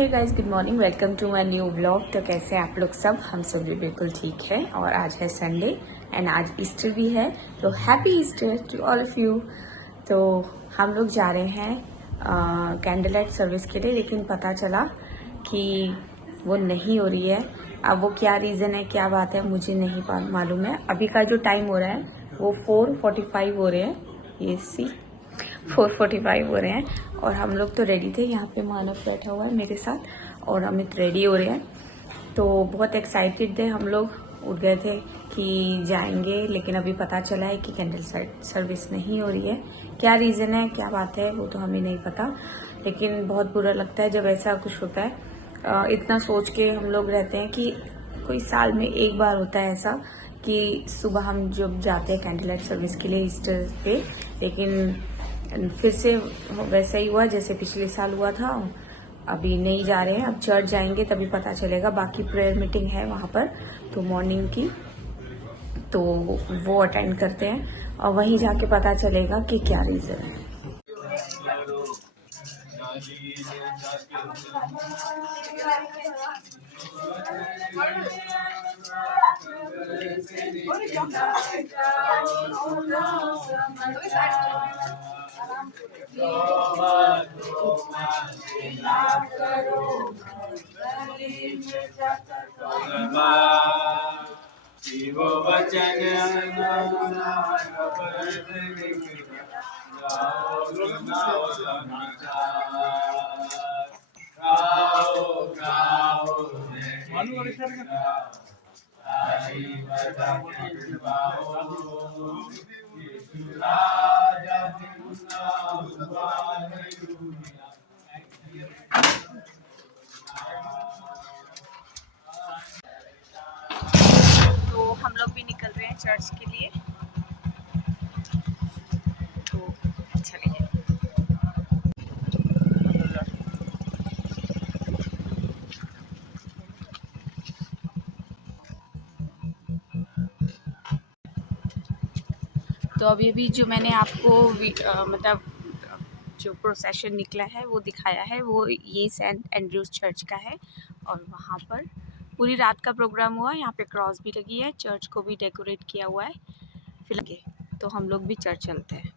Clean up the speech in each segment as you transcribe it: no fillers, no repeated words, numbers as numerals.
Hey guys, good morning, welcome to my new vlog. तो कैसे आप लोग सब? हम सब भी बिल्कुल ठीक है। और आज है संडे एंड आज ईस्टर भी है, तो happy Easter to all of you. तो हम लोग जा रहे हैं कैंडल लाइट सर्विस के लिए, लेकिन पता चला कि वो नहीं हो रही है। अब वो क्या रीज़न है, क्या बात है, मुझे नहीं मालूम है। अभी का जो टाइम हो रहा है वो 4:45 हो रहे हैं, ये सी 4:45 हो रहे हैं। और हम लोग तो रेडी थे, यहाँ पे मानव बैठा हुआ है मेरे साथ और अमित रेडी हो रहे हैं। तो बहुत एक्साइटेड थे हम लोग, उठ गए थे कि जाएंगे, लेकिन अभी पता चला है कि कैंडल सर्विस नहीं हो रही है। क्या रीज़न है, क्या बात है, वो तो हमें नहीं पता, लेकिन बहुत बुरा लगता है जब ऐसा कुछ होता है। इतना सोच के हम लोग रहते हैं कि कोई साल में एक बार होता है ऐसा कि सुबह हम जब जाते हैं कैंडल लाइट सर्विस के लिए ईस्टर पे, लेकिन फिर से वैसा ही हुआ जैसे पिछले साल हुआ था। अभी नहीं जा रहे हैं, अब चर्च जाएंगे तभी पता चलेगा। बाकी प्रेयर मीटिंग है वहाँ पर, तो मॉर्निंग की, तो वो अटेंड करते हैं और वहीं जाके पता चलेगा कि क्या रीज़न है। शिव वचन तो हम लोग भी निकल रहे हैं चर्च के लिए, तो चलिए। तो अभी भी जो मैंने आपको मतलब जो प्रोसेशन निकला है वो दिखाया है, वो ये सेंट एंड्रूज चर्च का है। और वहाँ पर पूरी रात का प्रोग्राम हुआ, यहाँ पे क्रॉस भी लगी है, चर्च को भी डेकोरेट किया हुआ है। फिलहाल तो हम लोग भी चर्च चलते हैं।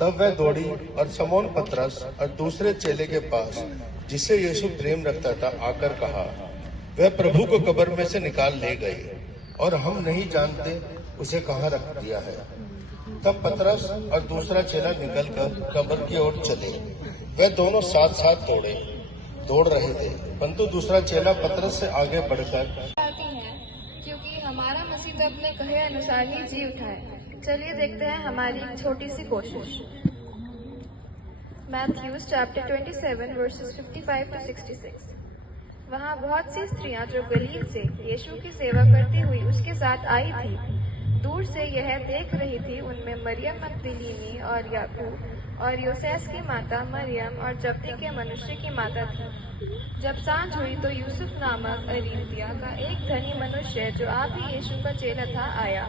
तब वह दौड़ी और शमौन पतरस और दूसरे चेले के पास, जिससे यीशु प्रेम रखता था, आकर कहा, वह प्रभु को कब्र में से निकाल ले गए और हम नहीं जानते उसे कहाँ रख दिया है। तब पतरस और दूसरा चेला निकलकर कब्र की ओर चले। वे दोनों साथ साथ दौड़ रहे थे, परंतु दूसरा चेला पतरस से आगे बढ़कर, क्योंकि हमारा मसीह अपने कहे अनुसार ही जी उठा है। चलिए देखते हैं हमारी एक छोटी सी कोशिश। Matthews chapter 27 verses 55 to 66। वहाँ बहुत सी स्त्रियां जो गलील से यीशु की सेवा करती हुई उसके साथ आई थी, दूर से यह देख रही थी। उनमें मरियम मगदलीनी और याकूब और योसेस की माता मरियम और जब्दी के मनुष्य की माता थी। जब सांझ हुई तो यूसुफ नामक अरीमतिया का एक धनी मनुष्य, जो आप ही यीशु का चेला था, आया।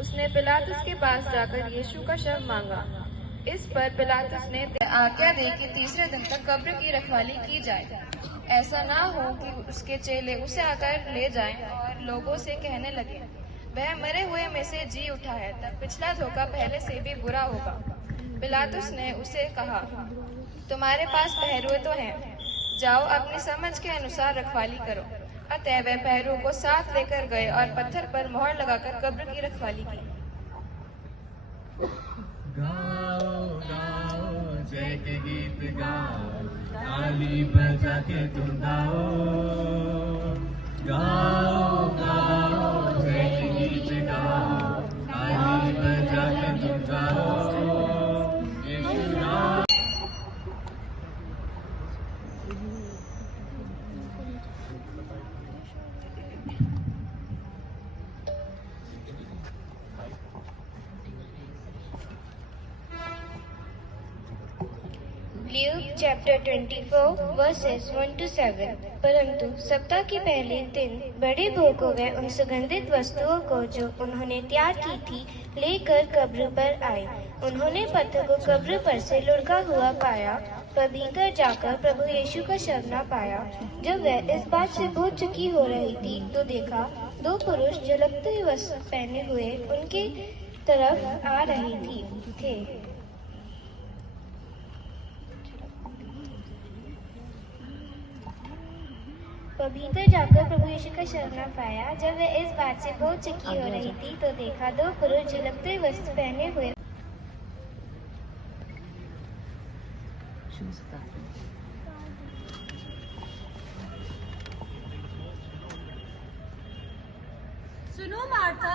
उसने पिलातुस के पास जाकर यीशु का शव मांगा। इस पर पिलातुस ने आज्ञा दी कि तीसरे दिन तक कब्र की रखवाली की जाए, ऐसा ना हो कि उसके चेले उसे आकर ले जाएं और लोगों से कहने लगे, वह मरे हुए में से जी उठा है, तब पिछला धोखा पहले से भी बुरा होगा। पिलातुस ने उसे कहा, तुम्हारे पास पहरुए तो हैं, जाओ अपनी समझ के अनुसार रखवाली करो। अतः वह पहरुओं को साथ लेकर गए और पत्थर पर मोहर लगाकर कब्र की रखवाली की। गाओ गाओ जय के गीत गाओ, ताली बजा के तुम गाओ। गाओ गाओ जय के गीत गाओ, ताली बजा के तुम गाओ। यीशु नाम Luke chapter 24 verses 1 to 7। परंतु सप्ताह के पहले दिन बड़े भोग हो गए उन सुगंधित वस्तुओं को जो उन्होंने तैयार की थी लेकर कब्र पर आए। उन्होंने पत्थर को कब्र पर से लुढ़का हुआ पाया, पर भीतर जाकर प्रभु यीशु का शव न पाया। जब वह इस बात से बहुत चुकी हो रही थी तो देखा, दो पुरुष झलकते हुए वस्त्र पहने हुए उनके तरफ आ रहे थे। पर भीतर जाकर प्रभु यीशु का शव न पाया। जब वह इस बात से बहुत चुकी हो रही थी तो देखा, दो पुरुष झलकते हुए वस्त्र पहने हुए सुनो मार्था,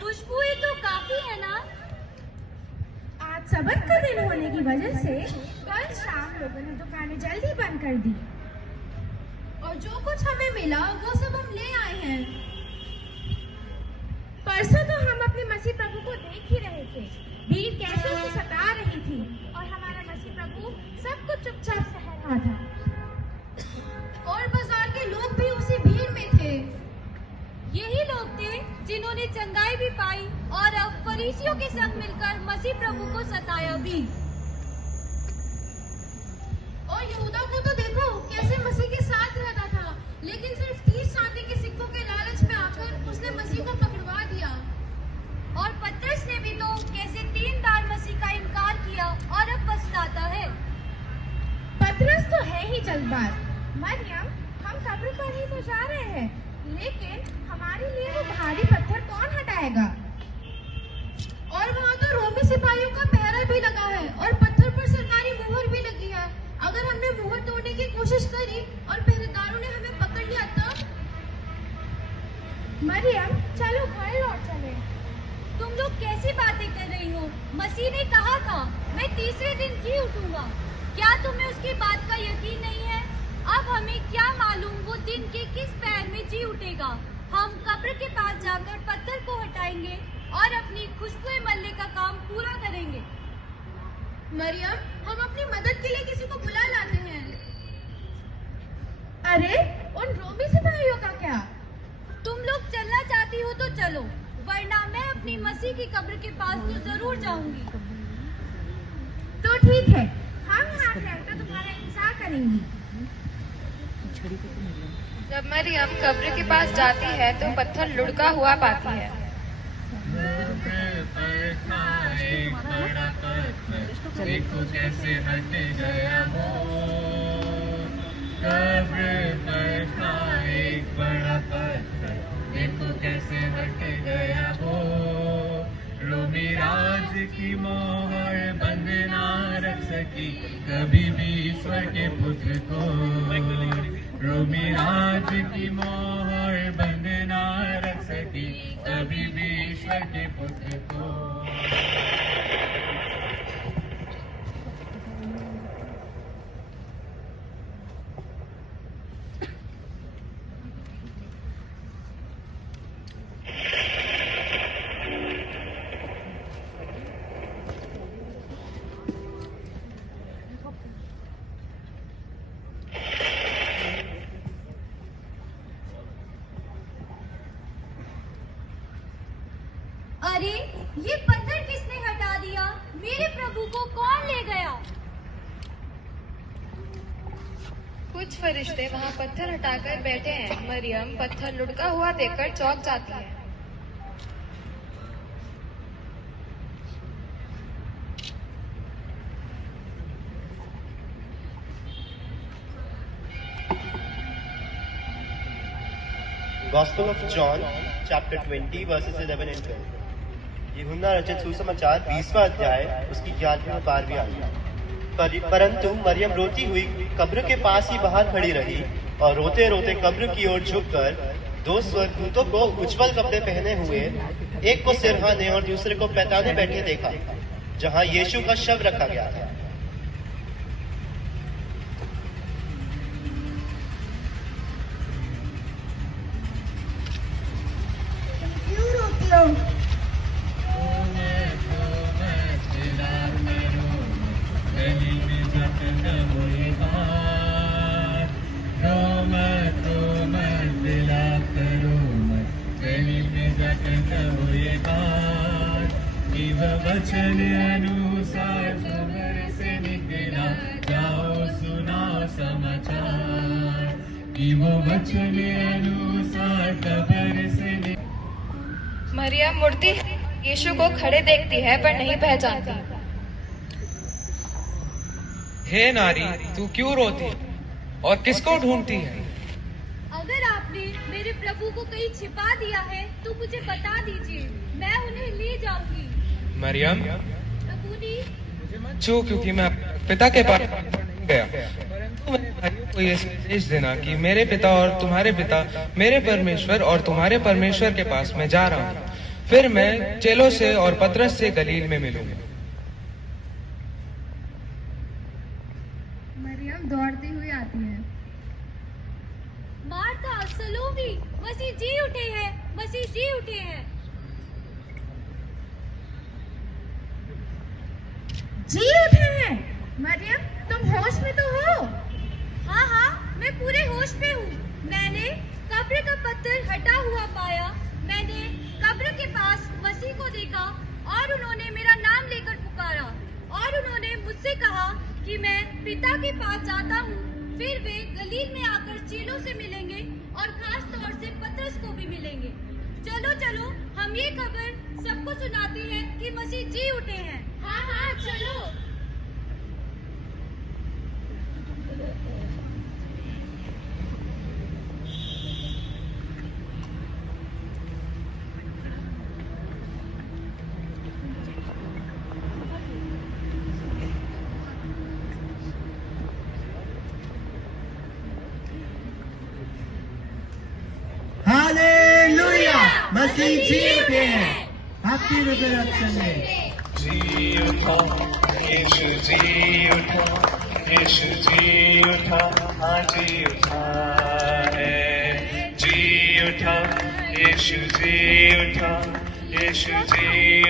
खुशबू तो काफी है ना? आज सबत का दिन होने की वजह से कल शाम लोगों ने दुकानें जल्दी बंद कर दी और जो कुछ हमें मिला वो सब हम ले आए हैं। परसों तो हम अपने मसीह प्रभु को देख ही रहे थे, भीड़ कैसे उसे सता रही थी और हमारा मसीह प्रभु सब कुछ चुपचाप सह रहा था और बाजार के लोग भी उसी भीड़ में थे। यही लोग थे जिन्होंने चंगाई भी पाई और अब फरीसियों के संग मिलकर मसीह प्रभु को सताया भी। और यहूदा को तो देखो कैसे मसीह के साथ रहता था, लेकिन सिर्फ 30 चांदी के सिक्कों के लालच में आकर उसने मसीह को पकड़वा दिया। और पतरस ने भी तो कैसे 3 बार मसीह का इनकार किया और अब पछताता है। पतरस तो है ही जल्दबाज। मरियम, हम कब्र पर ही तो जा रहे हैं, लेकिन हमारे लिए वो भारी पत्थर कौन हटाएगा? और वहाँ तो रोमी सिपाहियों का पहरा भी लगा है और पत्थर पर सरकारी मुहर भी लगी है। अगर हमने मुहर तोड़ने की कोशिश करी और पहरेदारों ने हमें पकड़ लिया तब? मरियम, चलो घर लौट चले। तुम लोग कैसी बातें कर रही हो? मसीह ने कहा था, मैं तीसरे दिन जी उठूंगा। क्या तुम्हें उसकी बात का यकीन नहीं है? अब हमें क्या मालूम वो दिन के किस पैर में जी उठेगा। हम कब्र के पास जाकर पत्थर को हटाएंगे और अपनी खुशबू मलने का काम पूरा करेंगे। मरियम, हम अपनी मदद के लिए किसी को बुला लाते हैं। अरे, उन रोमी सिपाहियों का क्या? तुम लोग चलना चाहती हो तो चलो, वरना मैं अपनी मसीह की कब्र के पास तो जरूर जाऊंगी। तो ठीक है, हम यहाँ रहकर तुम्हारा इंतजार करेंगी। जब मरियम कब्र के पास जाती है तो पत्थर लुढ़का हुआ पाती है। देखो कैसे हट गया वो, कब्र पर था एक बड़ा पत्थर, देखो कैसे हट गया वो। रोमी राज की मोहर बंद ना रख सकी कभी भी ईश्वर के पुत्र को। रोमी राज की मोहर बंद ना रख सकी कभी भी ईश्वर के पुत्र को। अरे, ये पत्थर किसने हटा दिया? मेरे प्रभु को कौन ले गया? कुछ फरिश्ते वहाँ पत्थर हटाकर बैठे हैं। मरियम पत्थर लुढ़का हुआ देखकर चौंक जाती है। Gospel of John, chapter 20, verses 11 and 12. यूहन्ना रचित सुसमाचार 20वां अध्याय उसकी 11वीं और 12वीं आयत। परंतु मरियम रोती हुई कब्र के पास ही बाहर खड़ी रही और रोते रोते कब्र की ओर झुककर 2 स्वर्गदूतों को उज्जवल कपड़े पहने हुए, एक को सिरहाने और दूसरे को पैताने बैठे देखा, जहां यीशु का शव रखा गया था। वचन अनुसार खबर से निकला, जाओ सुनाओ समाचार कि वो वचन अनुसार खबर से मरियम मुड़ती यीशु को खड़े देखती है पर नहीं पहचानती। हे नारी, तू क्यों रोती और किसको ढूंढती है? अगर आपने मेरे प्रभु को कहीं छिपा दिया है तो मुझे बता दीजिए, मैं उन्हें ले जाऊंगी। मरियम, प्रभु छू, क्योंकि मैं पिता के पास नहीं गया, परंतु मेरे भाइयों को ये संदेश देना कि मेरे पिता और तुम्हारे पिता, मेरे परमेश्वर और तुम्हारे परमेश्वर के पास मैं जा रहा हूँ। फिर मैं चेलों से और पतरस से गलील में मिलूंगा। मरियम दौड़ती हुई आती है। मार्था, सलोमी, मसीह जी उठे हैं, मसीह जी उठे हैं। जी उठे हैं। मरियम, तुम होश में तो हो? हाँ हाँ, मैं पूरे होश में हूँ। मैंने कब्र का पत्थर हटा हुआ पाया। मैंने कब्र के पास मसीह को देखा और उन्होंने मेरा नाम लेकर पुकारा और उन्होंने मुझसे कहा कि मैं पिता के पास जाता हूँ। फिर वे गलील में आकर चेलों से मिलेंगे और खास तौर से पतरस को भी मिलेंगे। चलो चलो, हम ये खबर सबको सुनाते हैं कि मसीह जी उठे हैं। हाँ हाँ, चलो। हालेलुया, मसीह जी उठे हैं। आपकी रिजरेक्शन में जी उठा, यीशु जी उठा, यीशु जी उठा, हाँ जी उठा है। जी उठा, यीशु जी उठा, यीशु जी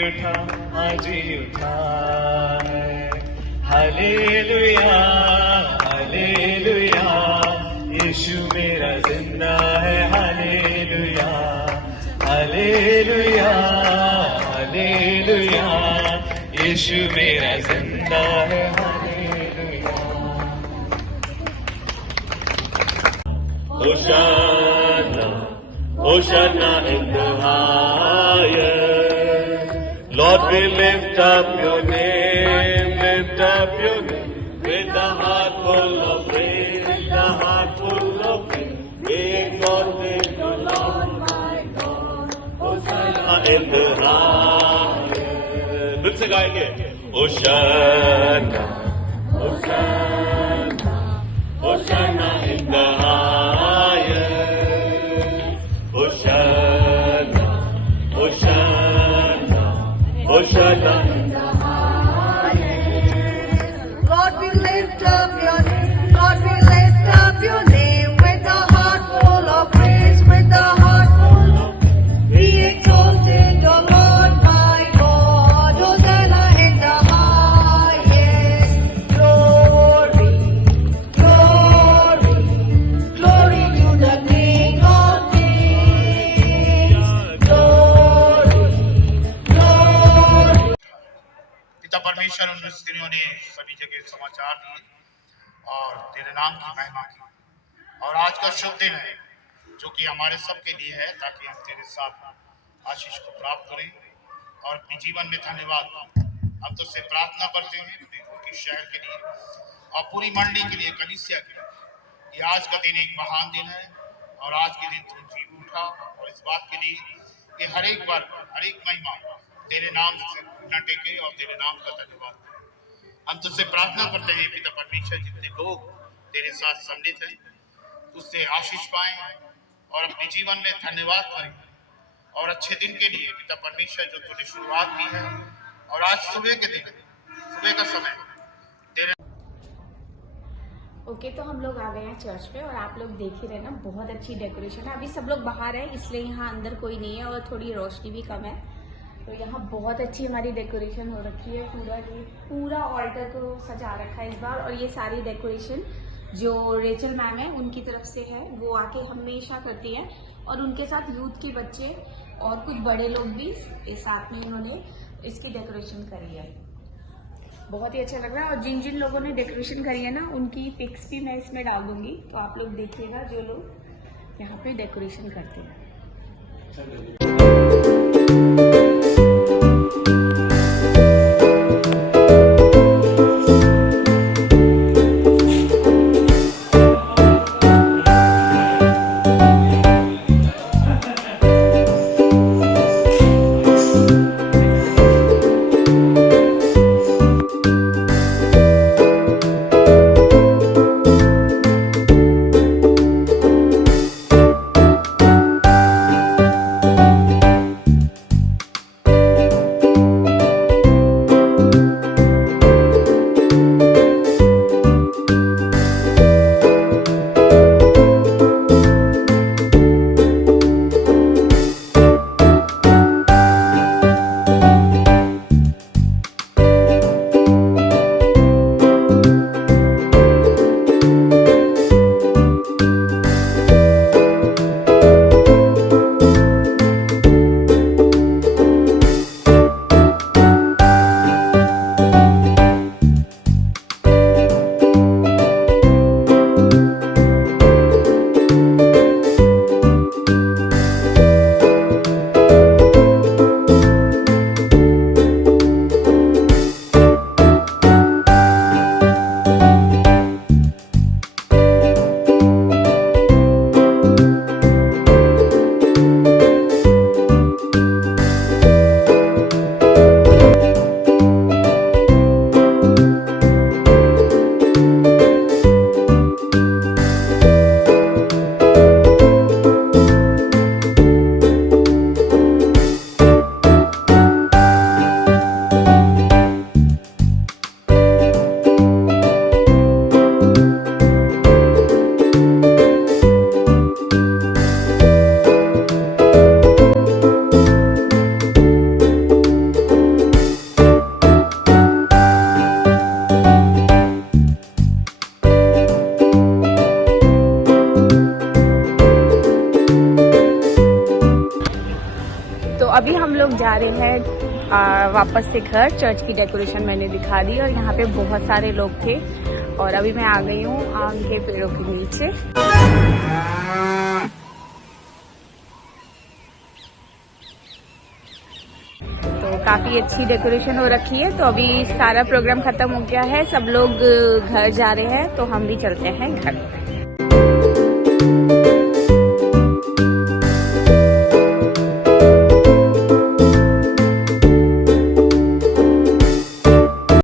उठा, हाँ जी उठा है। हालेलुया, हालेलुया, यीशु मेरा जिंदा है। हालेलुया, हालेलुया, हालेलुया, यीशु मेरा जिंदा है। Hallelujah. होशाना, होशाना in the highest. Lord, we lift up your name, lift up your name with a heart full of praise, with a heart full of praise. We exalt the Lord my God. Hosanna in the highest. फिर से गाएंगे। होशाना, होशाना, होशाना in the highest. Hosanna, Hosanna, Hosanna in the highest. Lord, we lift up your name. Lord, we lift up your name with a heart full of praise, with a heart full of praise. We exalted the Lord my God. Hosanna in the highest. Glory, glory, पिता परमेश्वर उन स्त्रियों ने सभी जगह समाचार दिए और तेरे नाम की महिमा की। और आज का शुभ दिन है जो कि हमारे सबके लिए है, ताकि हम तेरे साथ आशीष को प्राप्त करें और अपने जीवन में धन्यवाद पाएं। हम तुझसे प्रार्थना करते हैं कि शहर के लिए और पूरी मंडली के लिए, कलीसिया के लिए, ये आज का दिन एक महान दिन है और आज के दिन तू जी उठा, और इस बात के लिए कि हर एक बार हर एक महिमा तेरे नाम से न टेके और तेरे नाम का धन्यवाद करें। हम तुझसे प्रार्थना करते हैं पिता परमेश्वर, जितने लोग तेरे साथ सम्मिलित हैं तुझसे आशीष पाएं और अपने जीवन में धन्यवाद करें। और अच्छे दिन के लिए पिता परमेश्वर जो तूने शुरुआत की है, और आज सुबह के दिन, सुबह का समय तेरे ओके, तो हम लोग आ गए हैं चर्च पे और आप लोग देख ही रहे ना, बहुत अच्छी डेकोरेशन है। अभी सब लोग बाहर हैं इसलिए यहाँ अंदर कोई नहीं है और थोड़ी रोशनी भी कम है। तो यहाँ बहुत अच्छी हमारी डेकोरेशन हो रखी है। पूरा ऑल्टर को सजा रखा है इस बार। और ये सारी डेकोरेशन जो रेचल मैम है उनकी तरफ से है, वो आके हमेशा करती है। और उनके साथ यूथ के बच्चे और कुछ बड़े लोग भी इस साथ में उन्होंने इसकी डेकोरेशन करी है। बहुत ही अच्छा लग रहा है। और जिन जिन लोगों ने डेकोरेशन करी है ना, उनकी पिक्स भी मैं इसमें डाल दूंगी, तो आप लोग देखिएगा जो लोग यहाँ पे डेकोरेशन करते हैं। अभी हम लोग जा रहे हैं वापस से घर। चर्च की डेकोरेशन मैंने दिखा दी और यहाँ पे बहुत सारे लोग थे और अभी मैं आ गई हूँ आम के पेड़ों के नीचे। तो काफी अच्छी डेकोरेशन हो रखी है। तो अभी सारा प्रोग्राम खत्म हो गया है, सब लोग घर जा रहे हैं, तो हम भी चलते हैं घर।